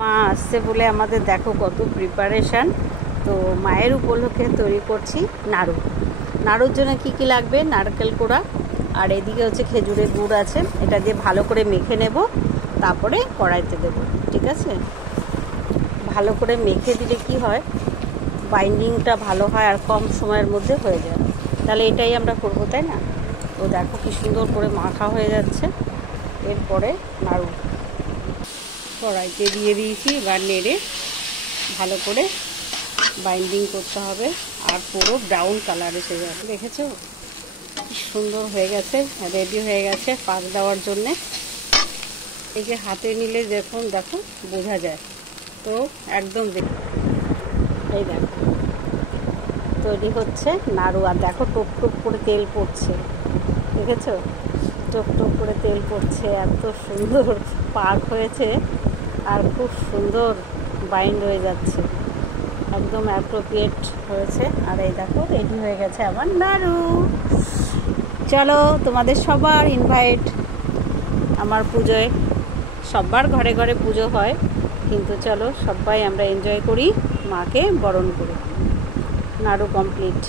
মা আসছে বলে আমাদের দেখো কত প্রিপারেশান। তো মায়ের উপলক্ষে তৈরি করছি নাড়ু। নাড়ুর জন্য কি কি লাগবে, নারকেল কোড়া আর এদিকে হচ্ছে খেজুরের গুড় আছে, এটা দিয়ে ভালো করে মেখে নেব, তারপরে কড়াইতে দেব। ঠিক আছে, ভালো করে মেখে দিলে কি হয়, বাইন্ডিংটা ভালো হয় আর কম সময়ের মধ্যে হয়ে যায়। তাহলে এটাই আমরা করবো, তাই না? তো দেখো কি সুন্দর করে মাখা হয়ে যাচ্ছে। এরপরে নাড়ু কড়াইতে দিয়ে দিয়েছি, এবার নেড়ে ভালো করে বাইন্ডিং করতে হবে আর পুরো ব্রাউন কালার এসে যাবে। দেখেছো কি সুন্দর হয়ে গেছে, রেডি হয়ে গেছে পাক দেওয়ার জন্যে। এই যে হাতে নিলে দেখুন, দেখো বোঝা যায়। তো একদম এই দেখো তৈরি হচ্ছে নাড়ু। আর দেখো টুক টুক করে তেল পড়ছে, দেখেছো টুক টুক করে তেল পড়ছে, এত সুন্দর পাক হয়েছে আর খুব সুন্দর বাইন্ড হয়ে যাচ্ছে, একদম অ্যাপ্রোপ্রিয়েট হয়েছে। আর এই দেখো রেডি হয়ে গেছে আমার নাড়ু। চলো তোমাদের সবার ইনভাইট আমার পুজোয়। সবার ঘরে ঘরে পুজো হয়, কিন্তু চলো সবাই আমরা এনজয় করি, মাকে বরণ করে। নাড়ু কমপ্লিট।